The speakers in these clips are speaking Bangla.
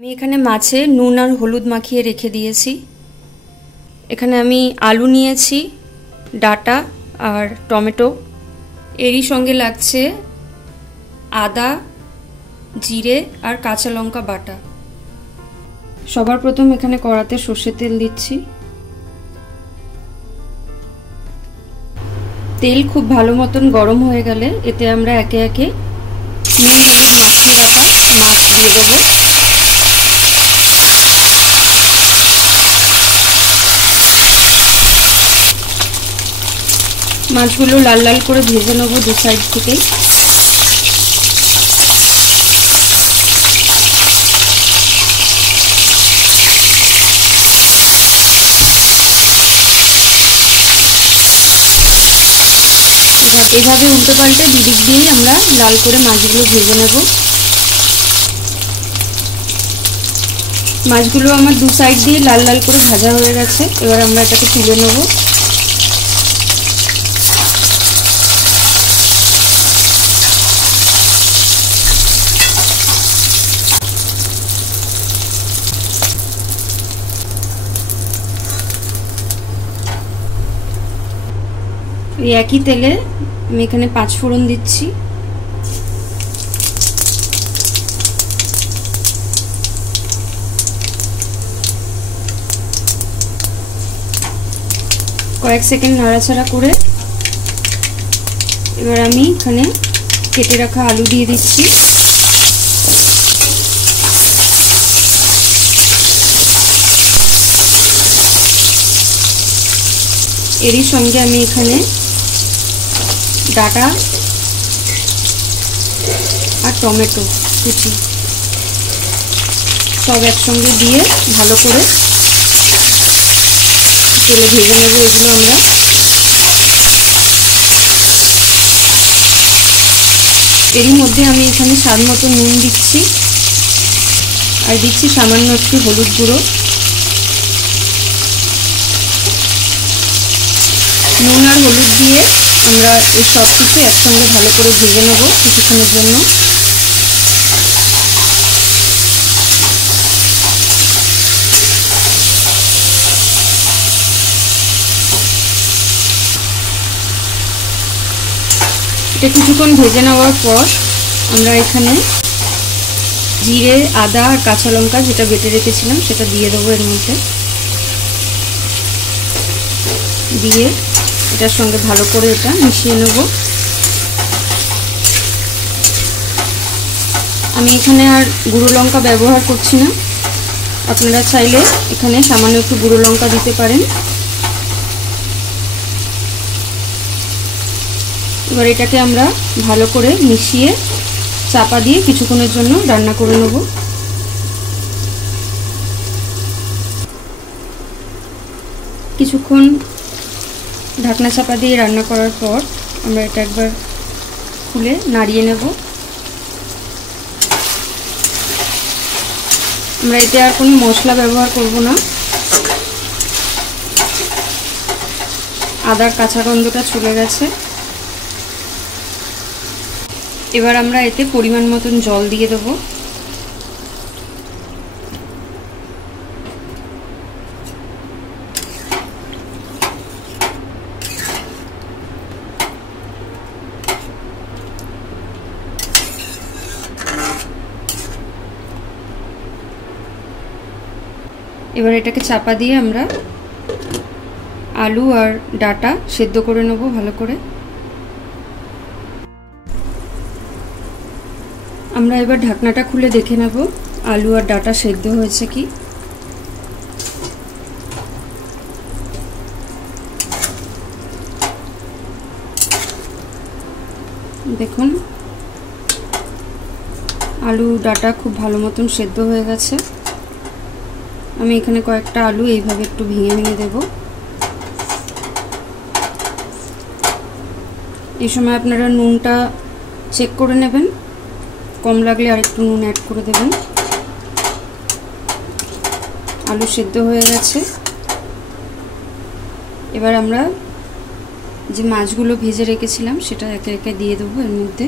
আমি এখানে মাছে নুন আর হলুদ মাখিয়ে রেখে দিয়েছি। এখানে আমি আলু নিয়েছি, ডাটা আর টমেটো। এরই সঙ্গে লাগছে আদা, জিরে আর কাঁচা লঙ্কা বাটা। সবার প্রথম এখানে কড়াতে সর্ষের তেল দিচ্ছি। তেল খুব ভালো মতন গরম হয়ে গেলে এতে আমরা একে একে নুন হলুদ মাখিয়ে রাখা মাছ দিয়ে দেবো। মাছগুলো লাল লাল করে ভেজে নেব দু সাইড থেকেই। এভাবে উল্টে পাল্টে দুদিক দিয়েই আমরা লাল করে মাছগুলো ভেজে নেব। মাছগুলো আমার দু সাইড দিয়ে লাল লাল করে ভাজা হয়ে গেছে। এবার আমরা এটাকে তুলে নেব। এই একই তেলে আমি এখানে 5 ফোড়ন দিচ্ছি। কয়েক সেকেন্ড নাড়াচাড়া করে এবার আমি এখানে কেটে রাখা আলু দিয়ে দিচ্ছি। এরই সঙ্গে আমি এখানে ডাটা আর টমেটো কুচি সব একসঙ্গে দিয়ে ভালো করে তেলে ভেজে নেব এগুলো আমরা। এরই মধ্যে আমি এখানে স্বাদ মতো নুন দিচ্ছি আর দিচ্ছি সামান্য একটু হলুদ গুঁড়ো। নুন আর হলুদ দিয়ে আমরা এই সব কিছু একসঙ্গে ভালো করে ভেজে নেব কিছুক্ষণের জন্য। এটা কিছুক্ষণ ভেজে নেওয়ার পর আমরা এখানে জিরে, আদা আর কাঁচা লঙ্কা যেটা বেটে রেখেছিলাম সেটা দিয়ে দেবো এর মধ্যে। দিয়ে এটার সঙ্গে ভালো করে এটা মিশিয়ে নেব। আমি এখানে আর গুঁড়ো লঙ্কা ব্যবহার করছি না, আপনারা চাইলে এখানে সামান্য একটু গুঁড়ো লঙ্কা দিতে পারেন। এবার এটাকে আমরা ভালো করে মিশিয়ে চাপা দিয়ে কিছুক্ষণের জন্য রান্না করে নেব। কিছুক্ষণ ঢাকনা চাপা দিয়ে রান্না করার পর আমরা এটা একবার খুলে নাড়িয়ে নেব। আমরা এতে আর কোনো মশলা ব্যবহার করব না। আদার কাঁচা গন্ধটা চলে গেছে। এবার আমরা এতে পরিমাণ মতন জল দিয়ে দেবো। এবার এটাকে চাপা দিয়ে আমরা আলু আর ডাটা সেদ্ধ করে নেব ভালো করে। আমরা এবার ঢাকনাটা খুলে দেখে নেব আলু আর ডাটা সেদ্ধ হয়েছে কি। দেখুন আলু ডাটা খুব ভালো মতন সেদ্ধ হয়ে গেছে। আমি এখানে কয়েকটা আলু এইভাবে একটু ভেঙে ভেঙে দেব। এই সময় আপনারা নুনটা চেক করে নেবেন, কম লাগলে আরেকটু নুন অ্যাড করে দেবেন। আলু সেদ্ধ হয়ে গেছে। এবার আমরা যে মাছগুলো ভেজে রেখেছিলাম সেটা একে একে দিয়ে দেবো এর মধ্যে।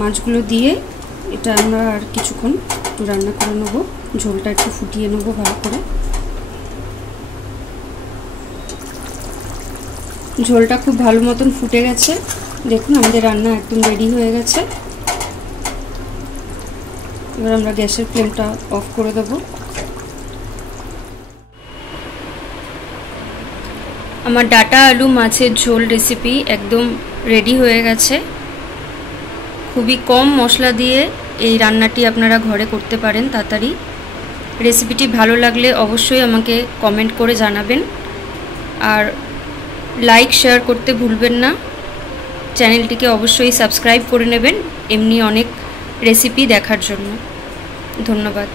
মাছগুলো দিয়ে এটা আমরা আর কিছুক্ষণ একটু রান্না করে নেবো, ঝোলটা একটু ফুটিয়ে নেবো ভালো করে। ঝোলটা খুব ভালো মতন ফুটে গেছে, দেখুন আমাদের রান্না একদম রেডি হয়ে গেছে। এবার আমরা গ্যাসের ফ্লেমটা অফ করে দেবো। আমার ডাটা আলু মাছের ঝোল রেসিপি একদম রেডি হয়ে গেছে। খুবই কম মশলা দিয়ে এই রান্নাটি আপনারা ঘরে করতে পারেন তাড়াতাড়ি। রেসিপিটি ভালো লাগলে অবশ্যই আমাকে কমেন্ট করে জানাবেন, আর লাইক শেয়ার করতে ভুলবেন না। চ্যানেলটিকে অবশ্যই সাবস্ক্রাইব করে নেবেন এমনি অনেক রেসিপি দেখার জন্য। ধন্যবাদ।